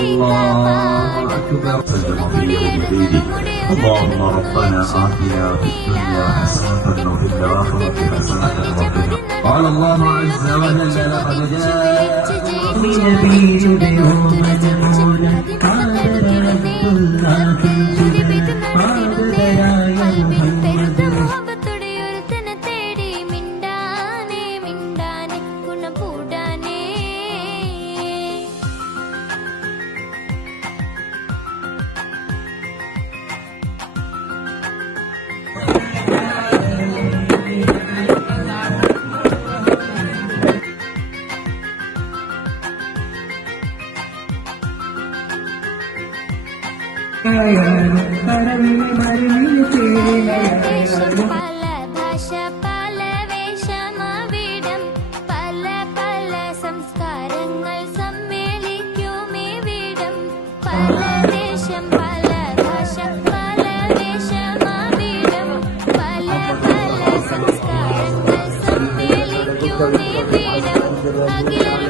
الله أكبر. اللهم ربنا آتنا في الدنيا حسنة وفي الآخرة حسنة وقنا. قال الله عز وجل لقد جاء نبينا مجنونا قال عبد الله പല ഭാഷ പല വേഷമവിടം പല പല സംസ്കാരങ്ങൾ സമ്മേളിക്കുമിവിടം പല ദേശം പല ഭാഷ പല വേഷമവിടം പല പല സംസ്കാരങ്ങൾ സമ്മേളിക്കുമിവിടം അഖിലം